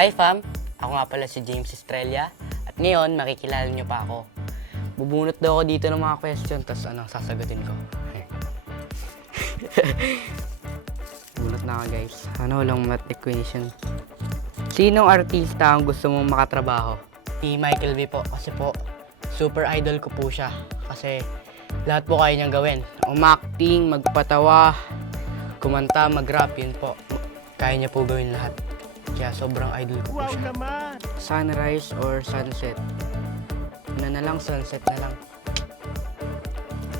Hi fam! Ako nga pala si James Estrella at ngayon makikilala niyo pa ako. Bubunot daw ako dito ng mga question tapos ano, sasagutin ko. Bunot na ako guys. Ano lang math equation. Sinong artista ang gusto mong makatrabaho? Si Michael V po kasi po super idol ko po siya kasi lahat po kaya niyang gawin. Umakting, magpatawa, kumanta, mag-rap, yun po. Kaya niya po gawin lahat. Kaya sobrang idol ko po siya. Sunrise or sunset? Ano na lang, sunset na lang.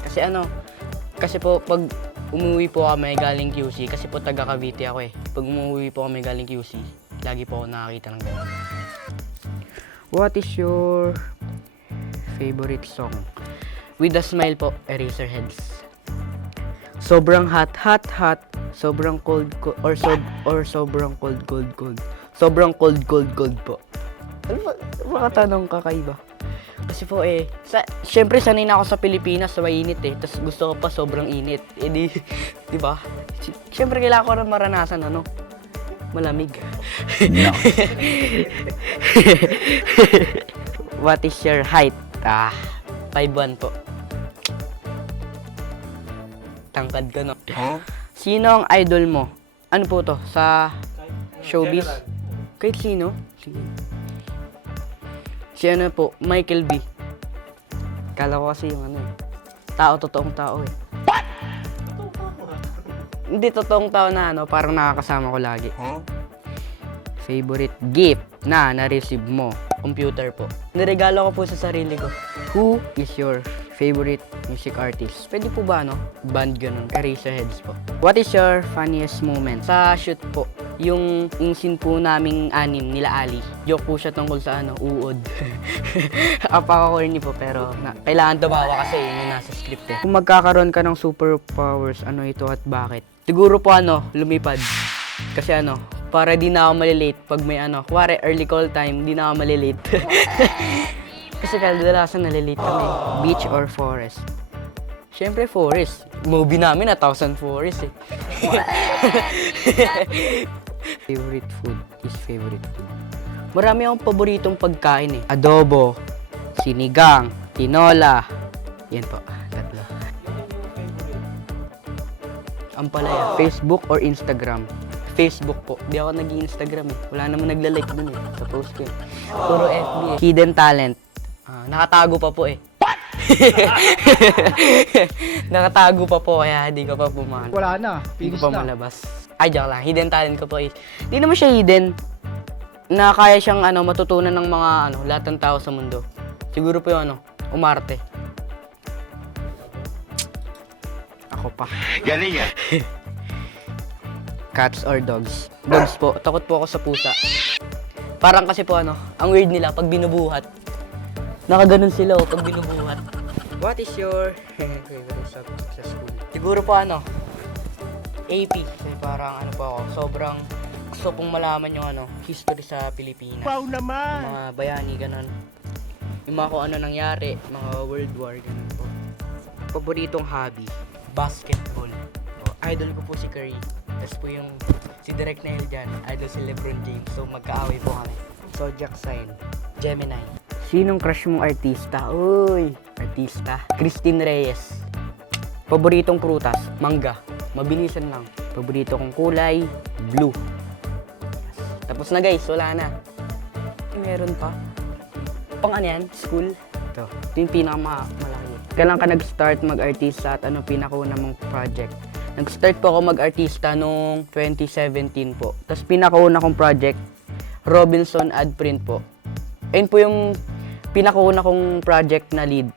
Kasi ano, kasi po pag umuwi po kami galing QC, kasi po taga Cavite ako eh. Pag umuwi po kami galing QC, lagi po ako nakakita ng ganun. What is your favorite song? With a smile po, Eraserheads. Sobrang hot, hot, hot. Sobrang cold, co- or sob or sobrang cold, cold, cold. Sobrang cold, cold, cold po. Ano ba? Baka tanong kakaiba. Kasi po eh, sa, syempre sanay na ako sa Pilipinas, sa mainit eh. Tapos gusto ko pa sobrang init. Eh di, di ba? Syempre kailangan ko rin maranasan ano, malamig. No. What is your height? Ah, 5'1 po. Tangkad ka no. Sino ang idol mo? Ano po to? Sa showbiz? Kahit sino? Sige. Si ano po? Michael B. Kala ko kasi yung ano eh. Tao, totoong tao eh. Hindi totoong tao na ano, parang nakakasama ko lagi. Favorite gift na na-receive mo? Computer po. Niregalo ko po sa sarili ko. Who is your favorite music artist? Pwede po ba, no? Band ganun. Eraserheads po. What is your funniest moment? Sa shoot po. Yung, yung scene po naming anim nila Ali. Joke po siya tungkol sa ano, uod. Apaka-corny po pero na, kailangan tumawa kasi yun yung nasa script eh. Kung magkakaroon ka ng superpowers, ano ito at bakit? Siguro po ano, lumipad. Kasi ano, para di na ako malilate pag may ano, kuwari early call time, di na ako malilate. Kasi kadalasan nalilate kami, beach or forest. Siyempre forest. Movie namin na Thousand Forest eh. favorite food is favorite food. Marami akong paboritong pagkain eh. Adobo, sinigang, tinola. Yan po, tatlo. Ang palaya, Facebook or Instagram? Facebook po. Di ako nag-Instagram eh. Wala namang nagla-like dun eh. Sa post ko eh. Puro FB eh. Hidden talent. Ah, nakatago pa po eh. nakatago pa po kaya di ko pa pumahan. Wala na. Hindi Finish ko pa na. malabas. Ay, joke lang. Hidden talent ko po is, di naman siya hidden na kaya siyang ano, matutunan ng mga ano, lahat ng tao sa mundo. Siguro po yung ano, umarte. Ako pa. Galing yan. Cats or dogs? Dogs po. Takot po ako sa pusa. Parang kasi po ano, ang weird nila pag binubuhat. Nakaganon sila oh, pag binubuhat. What is your favorite subject sa school? Siguro po ano, AP. Kasi parang ano po ako, sobrang gusto kong malaman yung ano, history sa Pilipinas. Wow naman. Yung mga bayani, ganun. Yung mga kung ano nangyari, mga World War, ganun po. Paboritong hobby, basketball. Idol ko po si Curry. Tapos po yung si Direk Nail dyan, idol si Lebron James. So magkaaway po kami. Zodiac sign, Gemini. Sinong crush mong artista? Uy, artista. Christine Reyes. Paboritong prutas, mangga. Mabilisan lang. Paborito kong kulay, blue. Tapos na guys, wala na. Meron pa. Pang ano yan? School? Ito. Ito yung pinakamalaki. Kailan ka nag-start mag-artista at ano pinakauna mong project? Nag-start po ako mag-artista noong 2017 po. Tapos pinakauna kong project, Robinson Ad Print po. Ayun po yung pinakauna kong project na lead.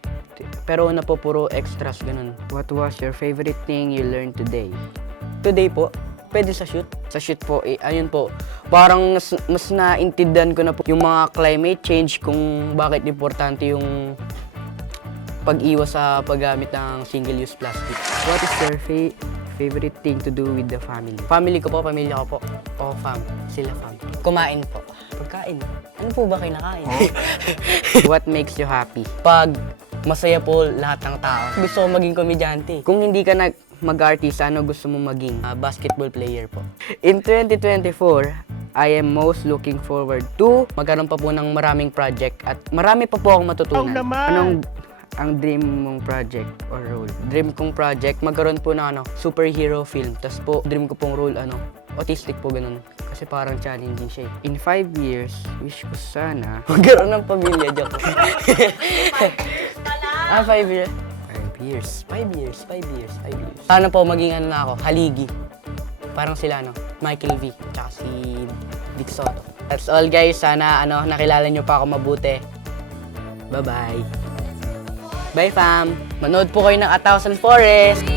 Pero una po puro extras, ganun. What was your favorite thing you learned today? Today po, pwede sa shoot. Sa shoot po, eh, ayun po. Parang mas, mas naintindihan ko na po yung mga climate change kung bakit importante yung pag-iwas sa paggamit ng single-use plastic. What is your fa- favorite thing to do with the family? Family ko po, pamilya ko po. O fam, sila fam. Kumain po. Pagkain. Ano po ba kinakain? What makes you happy? Pag masaya po lahat ng tao. Gusto ko maging komedyante. Kung hindi ka nag mag-artist, ano gusto mo maging? Ah, basketball player po. In 2024, I am most looking forward to magkaroon pa po ng maraming project at marami pa po akong matutunan. Oh, naman! Anong ang dream mong project or role? Dream kong project, magkaroon po ng ano, superhero film. Tapos po, dream ko pong role, ano, autistic po ganun. Kasi parang challenging siya eh. In five years, wish ko sana magkaroon ng pamilya, joke. ah, five years? Five years, five years, five years, five years. Sana po maging ano na ako, haligi. Parang sila, no? Michael V. Tsaka si Vic Soto. That's all guys. Sana ano, nakilala nyo pa ako mabuti. Bye-bye. Bye fam! Manood po kayo ng A Thousand Forest!